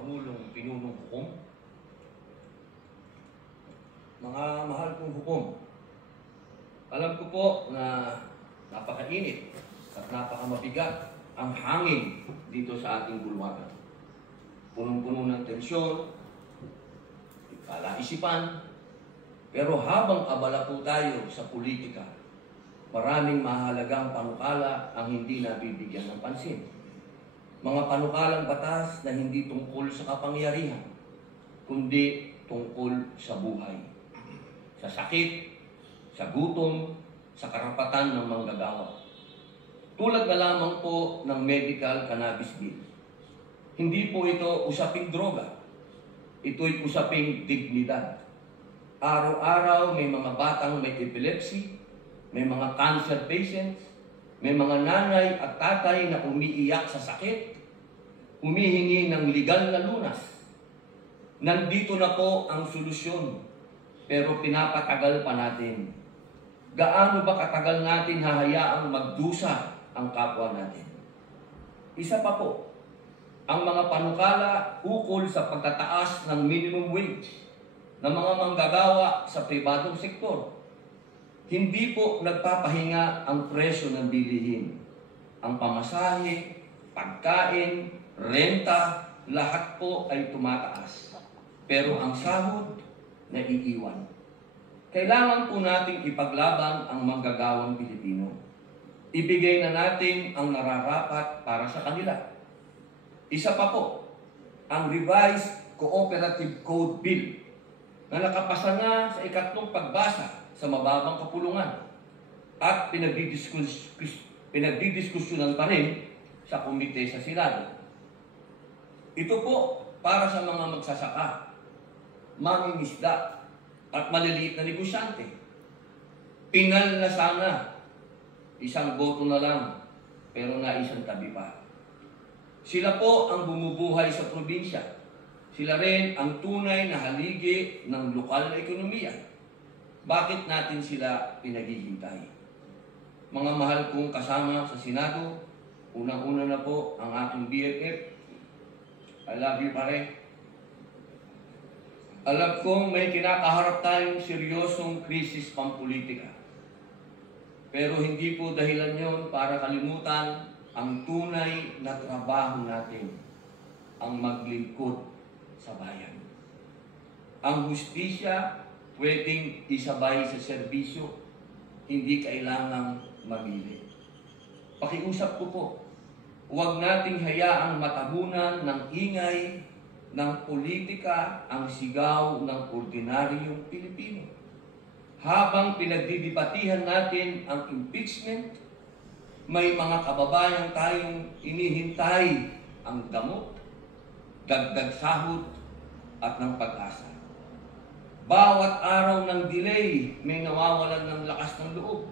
Pangulong Pinunong Hukom, mga mahal kong hukom, alam ko po na napakainit at napakamabigat ang hangin dito sa ating bulwagan. Punong-puno ng tensyon, kalaisipan, pero habang abala po tayo sa politika, maraming mahalagang panukala ang hindi nabibigyan ng pansin. Mga panukalang batas na hindi tungkol sa kapangyarihan, kundi tungkol sa buhay, sa sakit, sa gutom, sa karapatan ng manggagawa. Tulad na lamang po ng medical cannabis bill. Hindi po ito usaping droga. Ito'y usaping dignidad. Araw-araw may mga batang may epilepsy, may mga cancer patients, may mga nanay at tatay na umiiyak sa sakit, humihingi ng legal na lunas. Nandito na po ang solusyon, pero pinapatagal pa natin. Gaano ba katagal natin hahayaang magdusa ang kapwa natin? Isa pa po, ang mga panukala ukol sa pagtataas ng minimum wage ng mga manggagawa sa pribadong sektor. Hindi po nagpapahinga ang presyo ng bilihin. Ang pamasahe, pagkain, renta, lahat po ay tumataas. Pero ang sahod, naiiwan. Kailangan po nating ipaglaban ang manggagawang Pilipino. Ibigay na natin ang nararapat para sa kanila. Isa pa po, ang Revised Cooperative Code Bill na nakapasa na sa ikatlong pagbasa sa mababang kapulungan at pinagdidiskusyonan pa rin sa komite sa Senado. Ito po para sa mga magsasaka, mangingisda at maliliit na negosyante. Pinal na sana, isang boto na lang, pero naisang tabi pa. Sila po ang bumubuhay sa probinsya. Sila rin ang tunay na haligi ng lokal na ekonomiya. Bakit natin sila pinaghihintay? Mga mahal kong kasama sa Senado, unang-una na po ang aking BFF. I love you, pare. Alam kong may kinakaharap tayong seryosong krisis pampolitika. Pero hindi po dahilan yon para kalimutan ang tunay na trabaho natin, ang maglingkod sa bayan. Ang hustisya pwedeng isabay sa serbisyo, hindi kailangang mamili. Pakiusap ko po, huwag nating hayaang matabunan ng ingay ng politika ang sigaw ng ordinaryong Pilipino. Habang pinagdidibatihan natin ang impeachment, may mga kababayan tayong inihintay ang gamot, dagdag sahod at ng pag-asa. Bawat araw ng delay, may nawawalan ng lakas ng loob.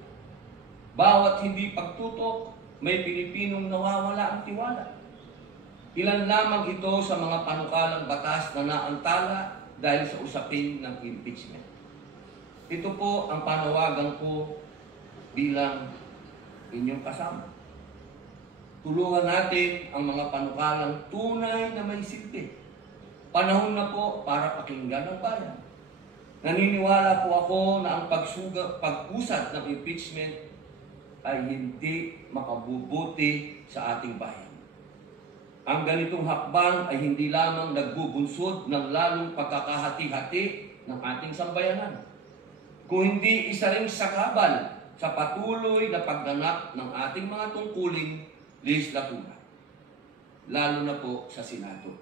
Bawat hindi pagtutok, may Pilipinong nawawala ang tiwala. Ilan lamang ito sa mga panukalang batas na naantala dahil sa usapin ng impeachment. Ito po ang panawagan ko bilang inyong kasama. Tulungan natin ang mga panukalang tunay na may silbi. Panahon na po para pakinggan ang bayan. Naniniwala po ako na ang pag-usad ng impeachment ay hindi makabubuti sa ating bayan. Ang ganitong hakbang ay hindi lamang nagbubunsod ng lalong pagkakahati-hati ng ating sambayanan, kung hindi isa ring sakabal sa patuloy na pagganap ng ating mga tungkuling legislatura, lalo na po sa Senado.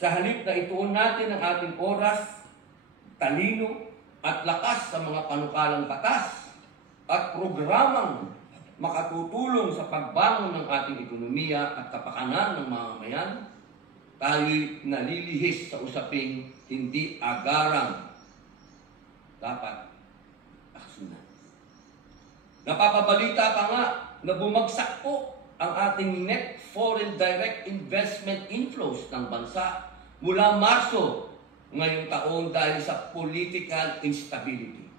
Sa halip na ituon natin ang ating oras, talino at lakas sa mga panukalang batas at programang makatutulong sa pagbangon ng ating ekonomiya at kapakanan ng mga mamayan, tayo'y nalilihis sa usaping hindi agarang dapat aksyonan. Napapabalita pa nga na bumagsak po ang ating net foreign direct investment inflows ng bansa mula Marso ngayong taon dahil sa political instability.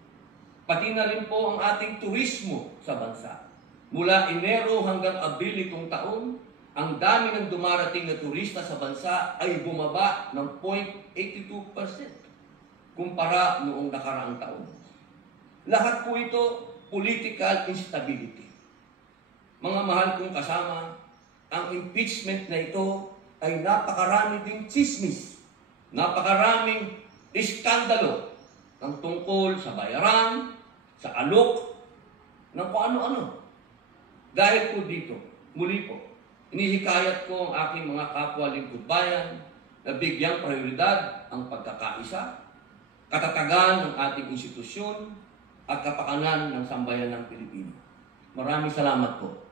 Pati na rin po ang ating turismo sa bansa. Mula Enero hanggang Abril itong taon, ang dami ng dumarating na turista sa bansa ay bumaba ng 0.82% kumpara noong nakaraang taon. Lahat po ito, political instability. Mga mahal kong kasama, ang impeachment na ito ay napakarami ding chismis, napakaraming iskandalo ng tungkol sa bayaran, sa alok, ng kung ano-ano. Dahil po dito, muli po, inihikayat ko ang aking mga kapwa lingkod bayan na bigyang prioridad ang pagkakaisa, katatagan ng ating institusyon, at kapakanan ng sambayan ng Pilipino. Maraming salamat po.